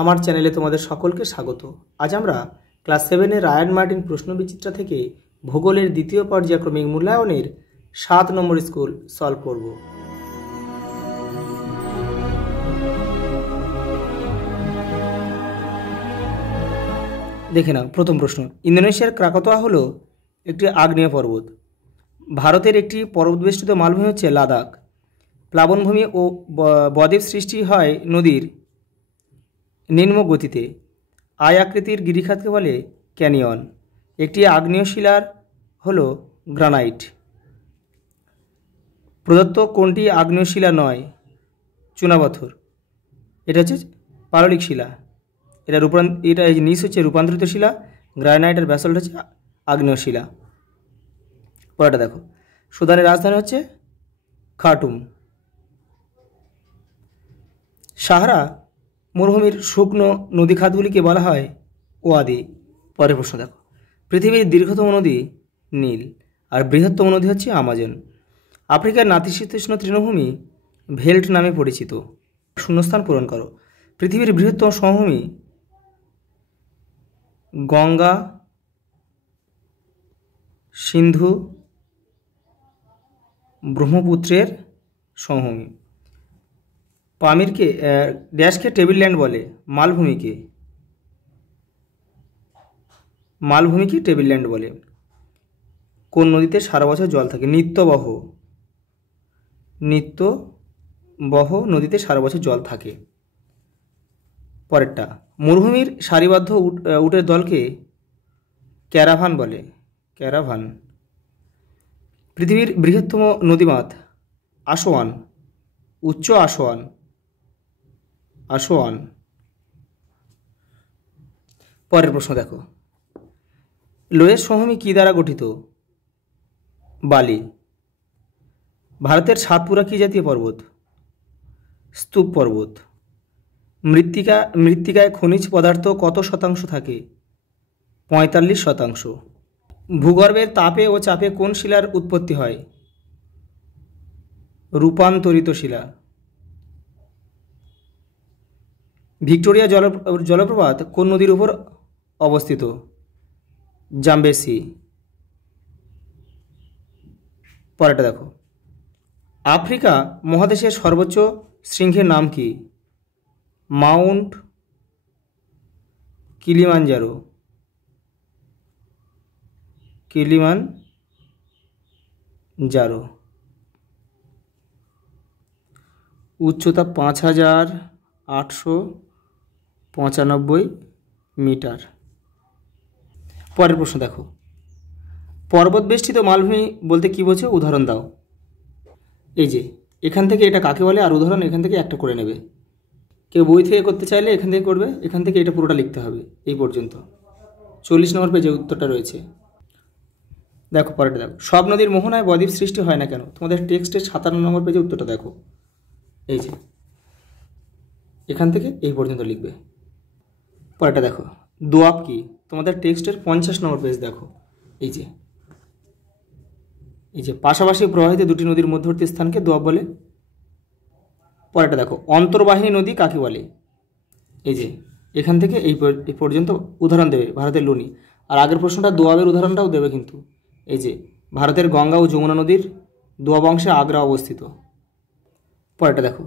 আমার চ্যানেলে তোমাদের সকলকে স্বাগত। আজ আমরা ক্লাস 7 এর রায়ান মার্টিন প্রশ্নবিচিত্রা থেকে ভূগোলের দ্বিতীয় পর্যায়ক্রমিক মূল্যায়নের 7 নম্বর স্কুল সলভ করব। দেখে নাও প্রথম প্রশ্ন। ইন্দোনেশিয়ার ক্রাকাতোয়া হলো একটি আগ্নেয় পর্বত। ভারতের একটি পর্বতবেষ্টিত মালভূমি হচ্ছে লাদাখ। প্লাবনভূমি ও বদ্বীপ সৃষ্টি হয় নদীর নিম্ন গতিতে। আয় আকৃতির গিরিখাতকে বলে ক্যানিয়ন। একটি আগ্নেয় শিলার হলো গ্রানাইট। প্রদত্ত কোনটি আগ্নেয় শিলা নয়? চুনাপাথর। এটা হচ্ছে পাললিক শিলা। এটা নিচ হচ্ছে রূপান্তরিত শিলা, গ্রানাইট আর ব্যাসল্ট হচ্ছে আগ্নেয় শিলা। পরেরটা দেখো। সুদানের রাজধানী হচ্ছে খার্টুম। সাহারা মরুভূমির শুকনো নদী খাতগুলিকে বলা হয় ওয়াদি। পরের প্রশ্ন দেখো। পৃথিবীর দীর্ঘতম নদী নীল আর বৃহত্তম নদী হচ্ছে আমাজন। আফ্রিকার নাতিশীতোষ্ণ তৃণভূমি ভেল্ট নামে পরিচিত। শূন্যস্থান পূরণ করো। পৃথিবীর বৃহত্তম সমভূমি গঙ্গা, সিন্ধু, ব্রহ্মপুত্রের সমভূমি। পামিরকে ড্যাশকে টেবিল ল্যান্ড বলে? মালভূমিকে টেবিল ল্যান্ড বলে। কোন নদীতে সারা বছর জল থাকে? নিত্যবহ নদীতে সারা বছর জল থাকে। পরেরটা। মরুভূমির সারিবদ্ধ উটের দলকে ক্যারাভান বলে। ক্যারাভান। পৃথিবীর বৃহত্তম নদীমাত আসোয়ান। উচ্চ আসোয়ান। পরের প্রশ্ন দেখো। লোয়েস সমভূমি কী দ্বারা গঠিত? বালি। ভারতের সাতপুরা কী জাতীয় পর্বত? স্তূপ পর্বত। মৃত্তিকায় খনিজ পদার্থ কত শতাংশ থাকে? 45%। ভূগর্ভের তাপে ও চাপে কোন শিলার উৎপত্তি হয়? রূপান্তরিত শিলা। ভিক্টোরিয়া জলপ্রপাত কোন নদীর উপর অবস্থিত? জাম্বেসি। পরেরটা দেখো। আফ্রিকা মহাদেশের সর্বোচ্চ শৃঙ্গের নাম কি? Mount Kilimanjaro. উচ্চতা 5895 মিটার। পরের প্রশ্ন দেখো। পর্বত বেষ্টিত মালভূমি বলতে কী বোঝো? উদাহরণ দাও। এই যে এখান থেকে এটা কাকে বলে, আর উদাহরণ এখান থেকে একটা করে নেবে। কেউ বই থেকে করতে চাইলে এখান থেকে করবে, এখান থেকে এটা পুরোটা লিখতে হবে এই পর্যন্ত। 40 নম্বর পেজে উত্তরটা রয়েছে। দেখো পরেরটা দেখো। সব নদীর মোহনায় বদ্বীপ সৃষ্টি হয় না কেন? তোমাদের টেক্সটের 57 নম্বর পেজে উত্তরটা দেখো। এই যে এখান থেকে এই পর্যন্ত লিখবে। পরেরটা দেখো। দোয়াব কি? তোমাদের টেক্সটের 50 নম্বর পেজ দেখো। এই যে পাশাপাশি প্রবাহিত দুটি নদীর মধ্যবর্তী স্থানকে দোয়াব বলে। পরেরটা দেখো। অন্তর্বাহিনী নদী কাকে বলে? এই যে এখান থেকে এই পর্যন্ত উদাহরণ দেবে ভারতের লুনি। আর আগের প্রশ্নটা দোয়াবের উদাহরণটাও দেবে কিন্তু। এই যে ভারতের গঙ্গা ও যমুনা নদীর দোয়াব অংশে আগ্রা অবস্থিত। পরেরটা দেখো।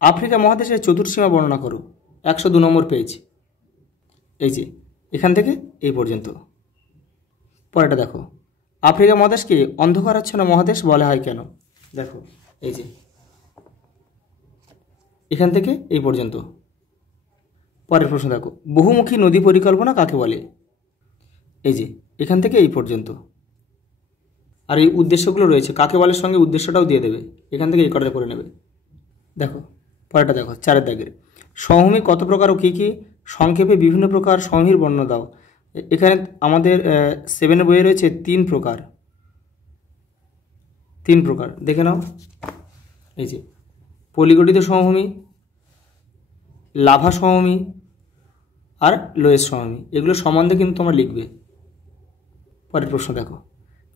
আফ্রিকা মহাদেশের চতুর্সীমা বর্ণনা করো। 102 নম্বর পেজ। এই যে এখান থেকে এই পর্যন্ত। পরেরটা দেখো। আফ্রিকা মহাদেশকে অন্ধকারাচ্ছন্ন মহাদেশ বলা হয় কেন? দেখো এই যে এখান থেকে এই পর্যন্ত। পরের প্রশ্ন দেখো। বহুমুখী নদী পরিকল্পনা কাকে বলে? এই যে এখান থেকে এই পর্যন্ত। আর এই উদ্দেশ্যগুলো রয়েছে, কাকে বলার সঙ্গে উদ্দেশ্যটাও দিয়ে দেবে। এখান থেকে এই কটারে করে নেবে। দেখো পরেরটা দেখো 4 দাগের। সমভূমি কত প্রকার ও কী কী? সংক্ষেপে বিভিন্ন প্রকার সমভূমির বর্ণনা দাও। এখানে আমাদের 7 বইয়ে রয়েছে 3 প্রকার। দেখে নাও। এই যে পলিগঠিত সমভূমি, লাভা সমভূমি আর লোয়েস সমভূমি, এগুলো সম্বন্ধে কিন্তু তোমরা লিখবে। পরের প্রশ্ন দেখো।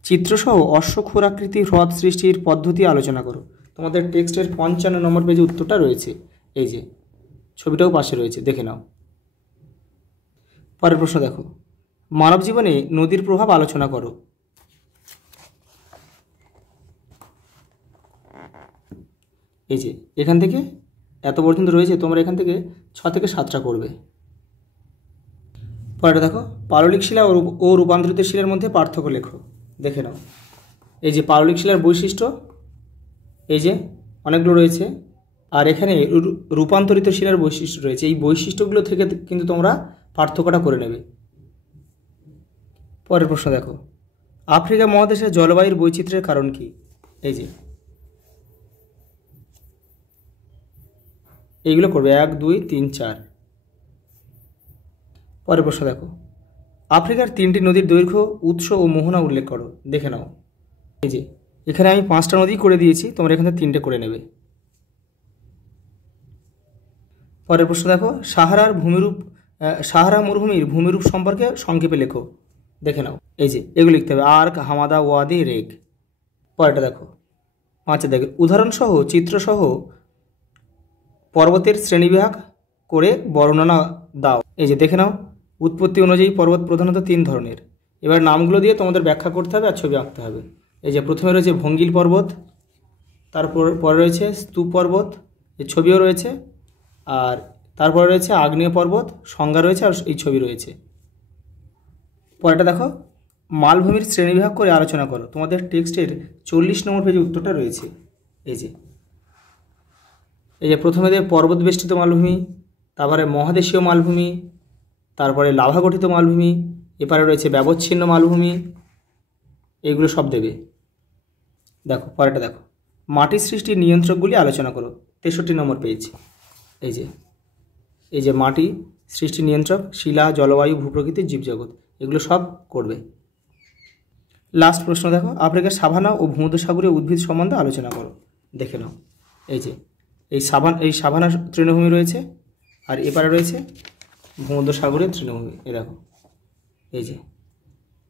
চিত্রসহ অশ্বক্ষুরাকৃতি হ্রদ সৃষ্টির পদ্ধতি আলোচনা করো। তোমাদের টেক্সটের 55 নম্বর পেজে উত্তরটা রয়েছে। এই যে ছবিটাও পাশে রয়েছে, দেখে নাও। পরের প্রশ্ন দেখো, মানব জীবনে নদীর প্রভাব আলোচনা করো। এই যে এখান থেকে এত পর্যন্ত রয়েছে, তোমরা এখান থেকে 6 থেকে 7টা করবে। পরেরটা দেখো, পাললিক শিলা ও রূপান্তরিত শিলার মধ্যে পার্থক্য লেখো। দেখে নাও, এই যে পাললিক শিলার বৈশিষ্ট্য, এই যে অনেকগুলো রয়েছে, আর এখানে রূপান্তরিত শিলার বৈশিষ্ট্য রয়েছে। এই বৈশিষ্ট্যগুলো থেকে কিন্তু তোমরা পার্থক্যটা করে নেবে। পরের প্রশ্ন দেখো, আফ্রিকা মহাদেশের জলবায়ুর বৈচিত্র্যের কারণ কি? এই যে এইগুলো করবে 1 2 3 4। পরের প্রশ্ন দেখো, আফ্রিকার 3টি নদীর দৈর্ঘ্য, উৎস ও মোহনা উল্লেখ করো। দেখে নাও, এই যে এখানে আমি 5টা নদী করে দিয়েছি, তোমরা এখানে 3টে করে নেবে। পরের প্রশ্ন দেখো, সাহারা মরুভূমির ভূমিরূপ সম্পর্কে সংক্ষেপে লেখো। দেখে নাও, এই যে এগুলো লিখতে হবে, আর্ক, হামাদা, ওয়াদি, রেগ। পরেরটা দেখো, 5 দেখো, উদাহরণসহ চিত্রসহ পর্বতের শ্রেণীবিভাগ করে বর্ণনা দাও। এই যে দেখে নাও, উৎপত্তি অনুযায়ী পর্বত প্রধানত 3 ধরনের। এবার নামগুলো দিয়ে তোমাদের ব্যাখ্যা করতে হবে আর ছবি আঁকতে হবে। এই যে প্রথমে রয়েছে ভঙ্গিল পর্বত, পরে রয়েছে স্তূপ পর্বত, এর ছবিও রয়েছে, আর তারপরে রয়েছে আগ্নেয় পর্বত, সংজ্ঞা রয়েছে, আর এই ছবি রয়েছে। পরেরটা দেখো, মালভূমির শ্রেণীবিভাগ করে আলোচনা করো। তোমাদের টেক্সটের 40 নম্বর পেজে উত্তরটা রয়েছে। এই যে প্রথমে পর্বত বেষ্টিত মালভূমি, তারপরে মহাদেশীয় মালভূমি, তারপরে লাভা গঠিত মালভূমি, এপারে রয়েছে ব্যবচ্ছিন্ন মালভূমি, এইগুলো সব দেবে। দেখো পরেরটা দেখো, মাটি সৃষ্টির নিয়ন্ত্রকগুলি আলোচনা করো। 63 নম্বর পেজ। এই যে মাটি সৃষ্টি নিয়ন্ত্রক, শিলা, জলবায়ু, ভূপ্রকৃতি, জীবজগৎ, এগুলো সব করবে। লাস্ট প্রশ্ন দেখো, আফ্রিকার সাভানা ও ভূমধ্যসাগরীয় উদ্ভিদ সম্বন্ধে আলোচনা করো। দেখে নাও, এই যে এই সাভানা তৃণভূমি রয়েছে, আর এপারে রয়েছে ভূমধ্যসাগরীয় তৃণভূমি। এই দেখো, এই যে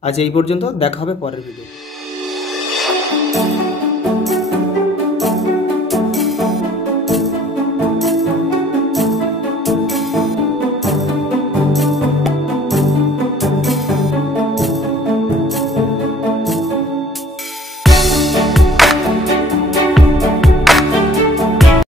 আজ এই পর্যন্ত, দেখা হবে পরের ভিডিও।